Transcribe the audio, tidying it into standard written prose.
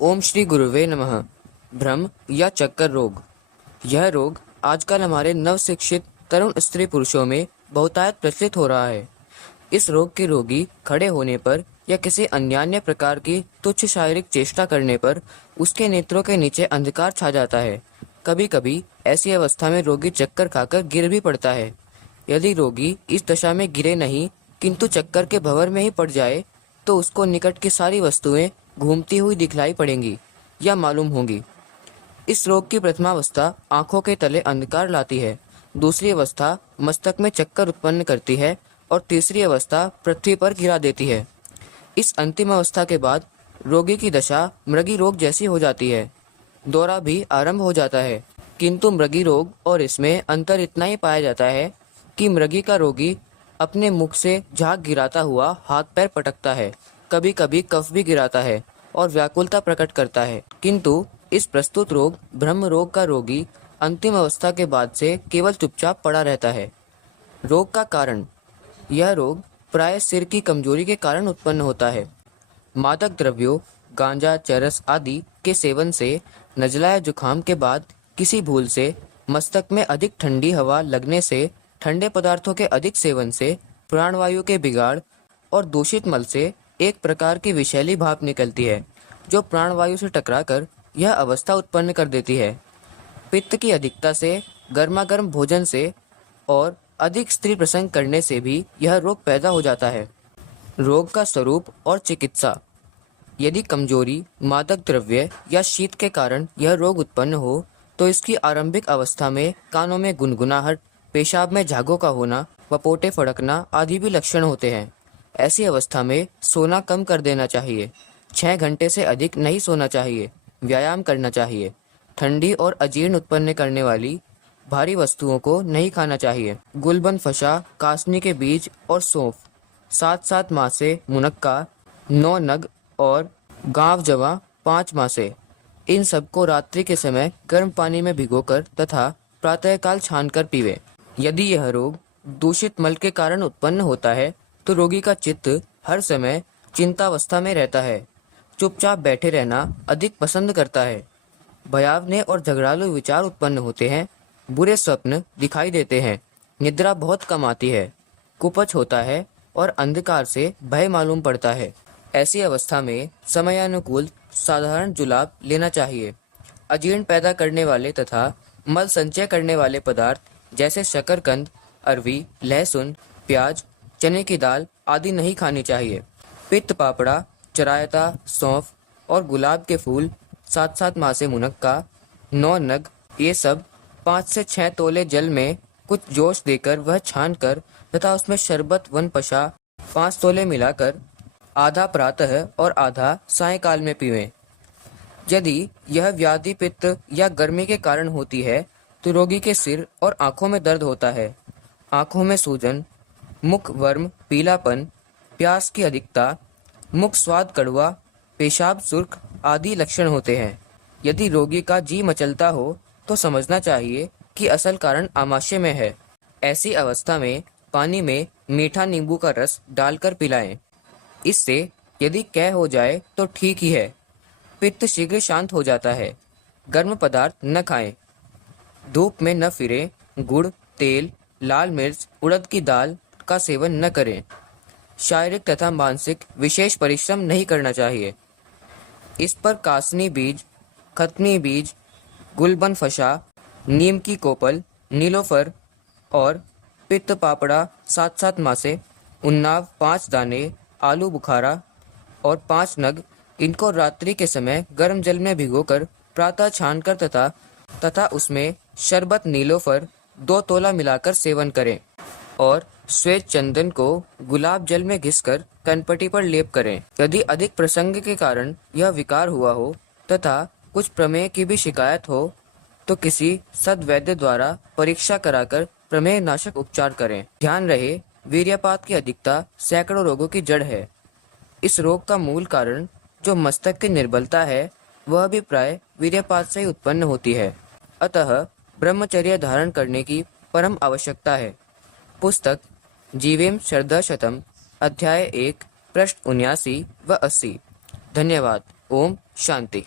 ओम श्री गुरुवे नमः। भ्रम या चक्कर रोग। यह रोग आजकल हमारे नवशिक्षित तरुण स्त्री पुरुषों में बहुतायत प्रचलित हो रहा है। इस रोग के रोगी खड़े होने पर या किसी अन्यान्य प्रकार की तुच्छ शारीरिक चेष्टा करने पर उसके नेत्रों के नीचे अंधकार छा जाता है। कभी कभी ऐसी अवस्था में रोगी चक्कर खाकर गिर भी पड़ता है। यदि रोगी इस दशा में गिरे नहीं किंतु चक्कर के भंवर में ही पड़ जाए तो उसको निकट की सारी वस्तुएं घूमती हुई दिखलाई पड़ेंगी या मालूम होंगी। इस रोग की प्रथमावस्था आंखों के तले अंधकार लाती है, दूसरी अवस्था मस्तक में चक्कर उत्पन्न करती है और तीसरी अवस्था पृथ्वी पर गिरा देती है। इस अंतिम अवस्था के बाद रोगी की दशा मृगी रोग जैसी हो जाती है। दौरा भी आरंभ हो जाता है, किंतु मृगी रोग और इसमें अंतर इतना ही पाया जाता है कि मृगी का रोगी अपने मुख से झाग गिराता हुआ हाथ पैर पटकता है, कभी कभी कफ भी गिराता है और व्याकुलता प्रकट करता है। किंतु इस प्रस्तुत रोग ब्रह्म रोग का रोगी अंतिम अवस्था के बाद से केवल चुपचाप पड़ा रहता है। रोग का कारण। यह रोग प्राय सिर की कमजोरी के कारण उत्पन्न होता है। मादक द्रव्यों गांजा चरस आदि के सेवन से नजला या जुखाम के बाद किसी भूल से मस्तक में अधिक ठंडी हवा लगने से, ठंडे पदार्थों के अधिक सेवन से, प्राणवायु के बिगाड़ और दूषित मल से एक प्रकार की विषैली भाप निकलती है जो प्राणवायु से टकराकर यह अवस्था उत्पन्न कर देती है। पित्त की अधिकता से, गर्मागर्म भोजन से और अधिक स्त्री प्रसंग करने से भी यह रोग पैदा हो जाता है। रोग का स्वरूप और चिकित्सा। यदि कमजोरी, मादक द्रव्य या शीत के कारण यह रोग उत्पन्न हो तो इसकी आरंभिक अवस्था में कानों में गुनगुनाहट, पेशाब में झागों का होना, वपोटे फड़कना आदि भी लक्षण होते हैं। ऐसी अवस्था में सोना कम कर देना चाहिए। 6 घंटे से अधिक नहीं सोना चाहिए। व्यायाम करना चाहिए। ठंडी और अजीर्ण उत्पन्न करने वाली भारी वस्तुओं को नहीं खाना चाहिए। गुलबन फशा, कासनी के बीज और सौंफ, 7-7 मासे मुनक्का, 9 नग और गांव जवा 5 मासे, इन सबको रात्रि के समय गर्म पानी में भिगोकर तथा प्रातःकाल छानकर पीवे। यदि यह रोग दूषित मल के कारण उत्पन्न होता है तो रोगी का चित्त हर समय चिंतावस्था में रहता है, चुपचाप बैठे रहना अधिक पसंद करता है। भयावने और झगड़ालू विचार उत्पन्न होते हैं, बुरे स्वप्न दिखाई देते हैं, निद्रा बहुत कम आती है, कुपच होता है और अंधकार से भय मालूम पड़ता है। ऐसी अवस्था में समयानुकूल साधारण जुलाब लेना चाहिए। अजीर्ण पैदा करने वाले तथा मल संचय करने वाले पदार्थ जैसे शकरकंद, अरवी, लहसुन, प्याज, चने की दाल आदि नहीं खानी चाहिए। पित्त पापड़ा, चरायता, सौंफ और गुलाब के फूल, 7-7 मासे मुनक्का, 9 नग, ये सब 5 से 6 तोले जल में कुछ जोश देकर वह छान कर तथा उसमें शरबत वनपशा 5 तोले मिलाकर आधा प्रातः और आधा सायंकाल में पीवें। यदि यह व्याधि पित्त या गर्मी के कारण होती है तो रोगी के सिर और आंखों में दर्द होता है, आंखों में सूजन, मुख वर्म, पीलापन, प्यास की अधिकता, मुख स्वाद कड़वा, पेशाब सुर्ख आदि लक्षण होते हैं। यदि रोगी का जी मचलता हो तो समझना चाहिए कि असल कारण आमाशय में है। ऐसी अवस्था में पानी में मीठा नींबू का रस डालकर पिलाएं। इससे यदि कह हो जाए तो ठीक ही है, पित्त शीघ्र शांत हो जाता है। गर्म पदार्थ न खाएं, धूप में न फिरें, गुड़, तेल, लाल मिर्च, उड़द की दाल का सेवन न करें। शारीरिक तथा मानसिक विशेष परिश्रम नहीं करना चाहिए। इस पर कासनी बीज, खतनी बीज, गुलबन फशा, नीम की कोपल, नीलोफर और पित्त पापड़ा 7-7 मासे, उन्नाव 5 दाने, आलू बुखारा और 5 नग, इनको रात्रि के समय गर्म जल में भिगोकर प्रातः छानकर तथा उसमें शरबत नीलोफर 2 तोला मिलाकर सेवन करें और श्वेत चंदन को गुलाब जल में घिसकर कनपटी पर लेप करें। यदि अधिक प्रसंग के कारण यह विकार हुआ हो तथा कुछ प्रमेह की भी शिकायत हो तो किसी सद्वैद्य द्वारा परीक्षा कराकर प्रमेह नाशक उपचार करें। ध्यान रहे, वीर्यपात की अधिकता सैकड़ों रोगों की जड़ है। इस रोग का मूल कारण जो मस्तक की निर्बलता है वह भी प्राय वीर्यपात से ही उत्पन्न होती है। अतः ब्रह्मचर्य धारण करने की परम आवश्यकता है। पुस्तक जीवेम शरदा शतम, अध्याय 1, पृष्ठ 79 व 80। धन्यवाद। ओम शांति।